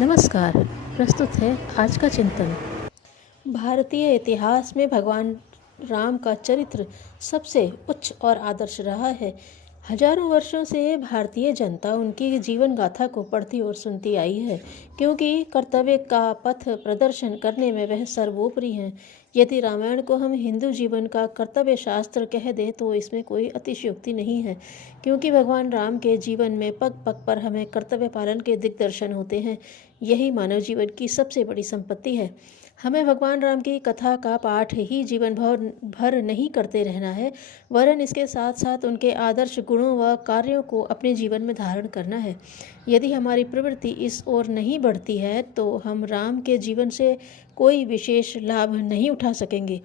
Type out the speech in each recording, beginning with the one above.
नमस्कार। प्रस्तुत है आज का चिंतन। भारतीय इतिहास में भगवान राम का चरित्र सबसे उच्च और आदर्श रहा है। हजारों वर्षों से भारतीय जनता उनकी जीवन गाथा को पढ़ती और सुनती आई है, क्योंकि कर्तव्य का पथ प्रदर्शन करने में वह सर्वोपरि हैं। यदि रामायण को हम हिंदू जीवन का कर्तव्य शास्त्र कह दें तो इसमें कोई अतिशयोक्ति नहीं है, क्योंकि भगवान राम के जीवन में पग पग पर हमें कर्तव्य पालन के दिग्दर्शन होते हैं। यही मानव जीवन की सबसे बड़ी संपत्ति है। हमें भगवान राम की कथा का पाठ ही जीवन भर नहीं करते रहना है, वरन इसके साथ साथ उनके आदर्श गुणों व कार्यों को अपने जीवन में धारण करना है। यदि हमारी प्रवृत्ति इस ओर नहीं बढ़ती है तो हम राम के जीवन से कोई विशेष लाभ नहीं उठा सकेंगे।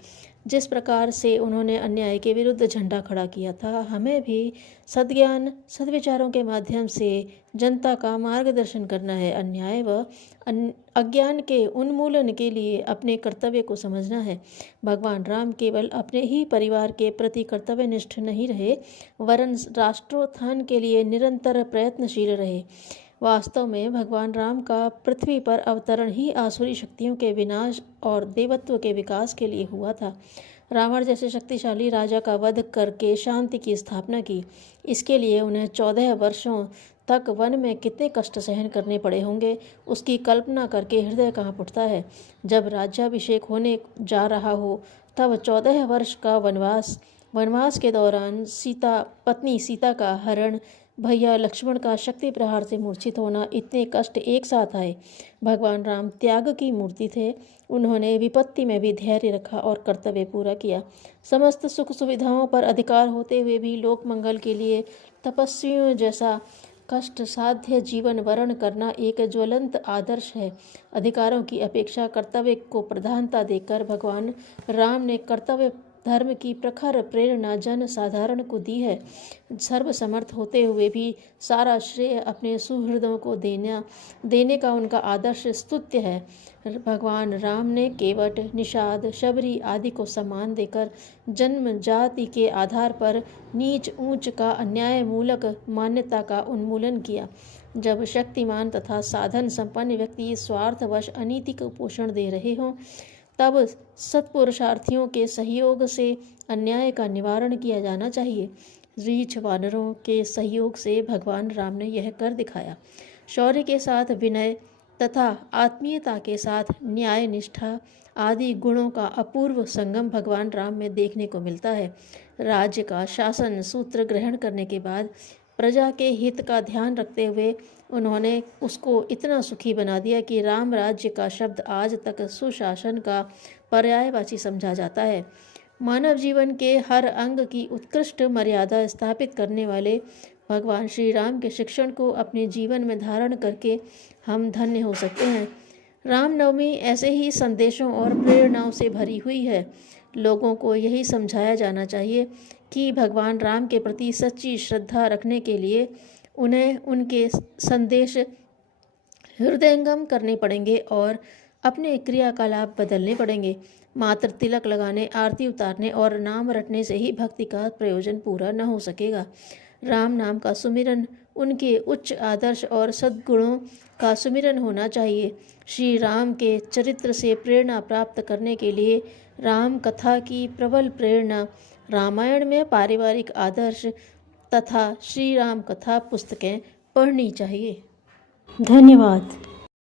जिस प्रकार से उन्होंने अन्याय के विरुद्ध झंडा खड़ा किया था, हमें भी सद्ज्ञान सद्विचारों के माध्यम से जनता का मार्गदर्शन करना है। अन्याय व अज्ञान के उन्मूलन के लिए अपने कर्तव्य को समझना है। भगवान राम केवल अपने ही परिवार के प्रति कर्तव्यनिष्ठ नहीं रहे, वरन राष्ट्रोत्थान के लिए निरंतर प्रयत्नशील रहे। वास्तव में भगवान राम का पृथ्वी पर अवतरण ही आसुरी शक्तियों के विनाश और देवत्व के विकास के लिए हुआ था। रावण जैसे शक्तिशाली राजा का वध करके शांति की स्थापना की। इसके लिए उन्हें 14 वर्षों तक वन में कितने कष्ट सहन करने पड़े होंगे, उसकी कल्पना करके हृदय कांप उठता है। जब राज्याभिषेक होने जा रहा हो तब 14 वर्ष का वनवास के दौरान पत्नी सीता का हरण, भैया लक्ष्मण का शक्ति प्रहार से मूर्छित होना, इतने कष्ट एक साथ आए। भगवान राम त्याग की मूर्ति थे। उन्होंने विपत्ति में भी धैर्य रखा और कर्तव्य पूरा किया। समस्त सुख सुविधाओं पर अधिकार होते हुए भी लोक मंगल के लिए तपस्वियों जैसा कष्ट साध्य जीवन वर्ण करना एक ज्वलंत आदर्श है। अधिकारों की अपेक्षा कर्तव्य को प्रधानता देकर भगवान राम ने कर्तव्य धर्म की प्रखर प्रेरणा जन साधारण को दी है। सर्वसमर्थ होते हुए भी सारा श्रेय अपने सुहृदों को देने का उनका आदर्श स्तुत्य है। भगवान राम ने केवट, निषाद, शबरी आदि को सम्मान देकर जन्म जाति के आधार पर नीच ऊंच का अन्याय मूलक मान्यता का उन्मूलन किया। जब शक्तिमान तथा साधन संपन्न व्यक्ति स्वार्थवश अनीति को पोषण दे रहे हों, तब सत्पुरुषार्थियों के सहयोग से अन्याय का निवारण किया जाना चाहिए। रीछ वानरों के सहयोग से भगवान राम ने यह कर दिखाया। शौर्य के साथ विनय तथा आत्मीयता के साथ न्याय निष्ठा आदि गुणों का अपूर्व संगम भगवान राम में देखने को मिलता है। राज्य का शासन सूत्र ग्रहण करने के बाद प्रजा के हित का ध्यान रखते हुए उन्होंने उसको इतना सुखी बना दिया कि राम राज्य का शब्द आज तक सुशासन का पर्यायवाची समझा जाता है। मानव जीवन के हर अंग की उत्कृष्ट मर्यादा स्थापित करने वाले भगवान श्री राम के शिक्षण को अपने जीवन में धारण करके हम धन्य हो सकते हैं। रामनवमी ऐसे ही संदेशों और प्रेरणाओं से भरी हुई है। लोगों को यही समझाया जाना चाहिए कि भगवान राम के प्रति सच्ची श्रद्धा रखने के लिए उन्हें उनके संदेश हृदयंगम करने पड़ेंगे और अपने क्रियाकलाप बदलने पड़ेंगे। मात्र तिलक लगाने, आरती उतारने और नाम रटने से ही भक्ति का प्रयोजन पूरा न हो सकेगा। राम नाम का सुमिरन उनके उच्च आदर्श और सद्गुणों का सुमिरन होना चाहिए। श्री राम के चरित्र से प्रेरणा प्राप्त करने के लिए राम कथा की प्रबल प्रेरणा रामायण में पारिवारिक आदर्श तथा श्री राम कथा पुस्तकें पढ़नी चाहिए। धन्यवाद।